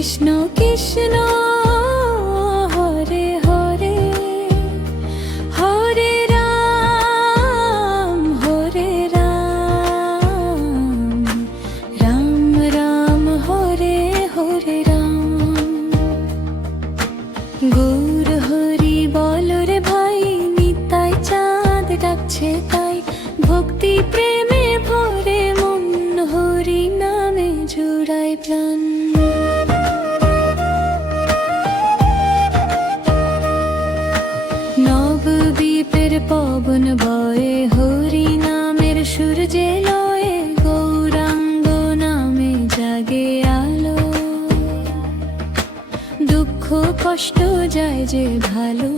কৃষ্ণ কৃষ্ণ হরে হরে হরে রাম রাম রাম হরে হরে রাম। গৌর হরি বল রে ভাই, নিতাই চাঁদ ডাকছে তাই, ভক্তি প্রেমে ভরে মন, হরি নামে জুড়ায় প্রাণ। নবদ্বীপের পবন বয়ে, হরি নামের সূর্যে লয়ে, গৌরাঙ্গ নামে জাগে আলো, দুঃখ কষ্ট যায় যে ভালো।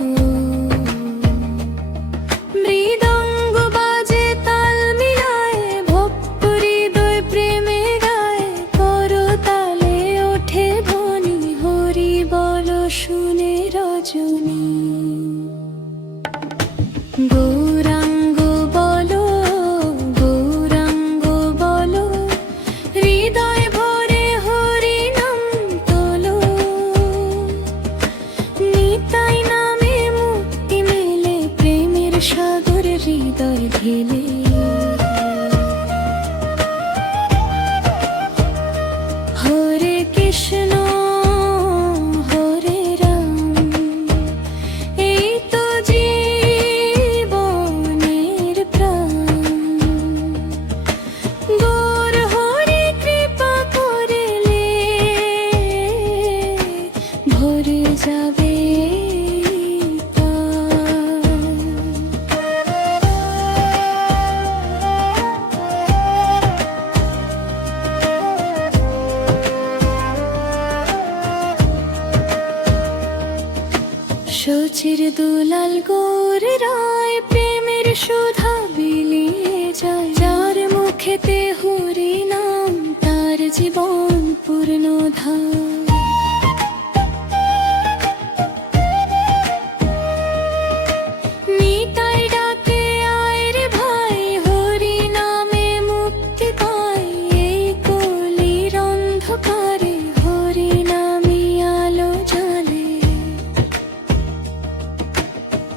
মৃদঙ্গ বাজে তাল মিলায়, ভক্ত হৃদয় প্রেমে গায়, করতালে ওঠে ধ্বনি, হরি বল শুনে রজনী। গৌরাঙ্গ বলো, গৌরাঙ্গ বলো, হৃদয় ভরে হরি নাম তোলো, নিতাই নামে মুক্তি মেলে, প্রেমের সাগর হৃদয় ঢেলে। হরে কৃষ্ণ হরে রাম, এই তো জীবনের প্রাণ। গৌর হরি কৃপা করিলে, ভরে যাবে শচির দুলাল গৌর রায়, প্রেমের সুধা বিলিয়ে যায়, যার মুখেতে হরি নাম, তার জীবন পূর্ণ ধাম। নিতাই ডাকে আয় রে ভাই, হরি নামে মুক্তি পাই, এই কলির অন্ধকারে হরি নামে আলো জ্বলে।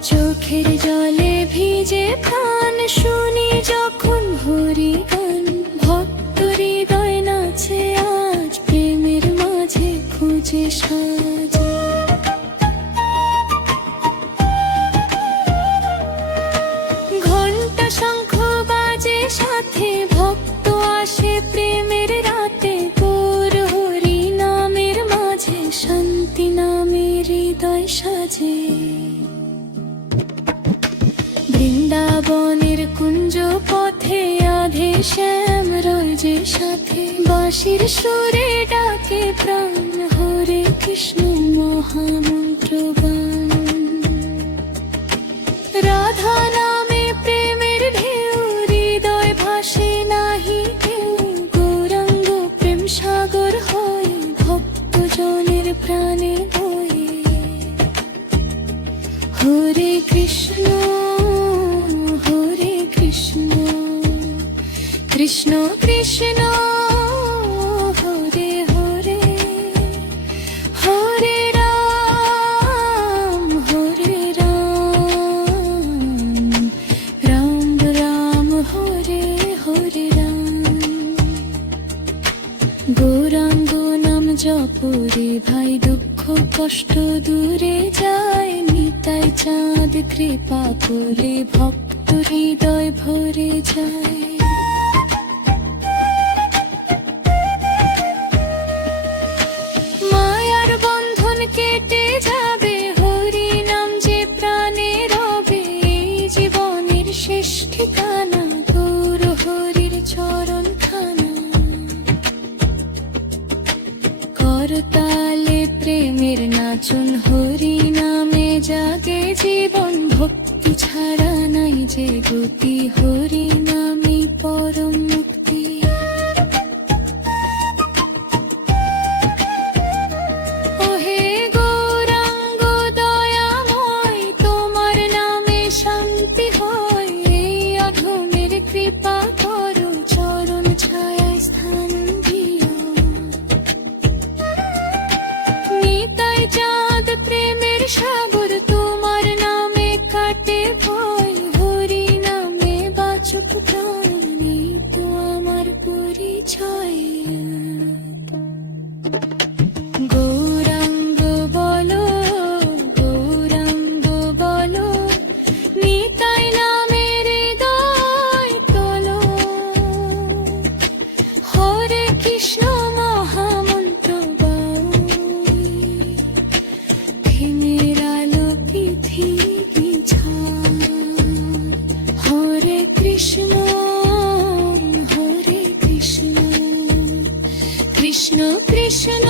চোখের জলে ভিজে প্রাণ, শুনি যখন হরি গান, ভক্ত হৃদয় নাচে আজ, প্রেমের মাঝে খুঁজে সাজ। ঘণ্টা শঙ্খ বাজে সাথে, ভক্ত আসে প্রেমের রাতে, গৌর হরি নামের মাঝে, শান্তি নামে হৃদয় সাজে। বৃন্দাবনের কুঞ্জ পথে আধে শ্যাম রয় যে সাথে, বাঁশির সুরে ডাকে প্রাণ, হরে কৃষ্ণ মহামন্ত্র গান। রাধা নামে প্রেমের ঢেউ, হৃদয় ভাসে নাহি কেউ, গৌরাঙ্গ প্রেম সাগর হয়, ভক্ত জনের প্রাণে বয়ে। হরে কৃষ্ণ হরে কৃষ্ণ, কৃষ্ণ কৃষ্ণ হরে হরে, হরে রাম রাম রাম হরে হরে রাম। গৌরাঙ্গ নাম জপরে ভাই, দুঃখ কষ্ট দূরে যায়, নিতাই চাঁদ কৃপা করে, ভক্ত হৃদয় ভরে যায়। মায়ার বন্ধন কেটে যাবে, হরি নাম যে প্রাণে রবে, এই জীবনের শেষ ঠিকানা, গৌর হরির চরণ খানা। করতালে প্রেমের নাচন, হরি নামে জাগে জীবন, ভক্তি ছাড়া নাই যে গতি, হরি নামে পরম মুক্তি। ওহে গৌরাঙ্গ দয়াময়, তোমার নামে শান্তি হয়, এই অধমের কৃপা করো, চরণ ছায়ায় স্থান দিও। কৃষ্ণ মহামন্ত্র বাউল, ঘিমের আলো পৃথিবী ছায়। হরে কৃষ্ণ কৃষ্ণ কৃষ্ণ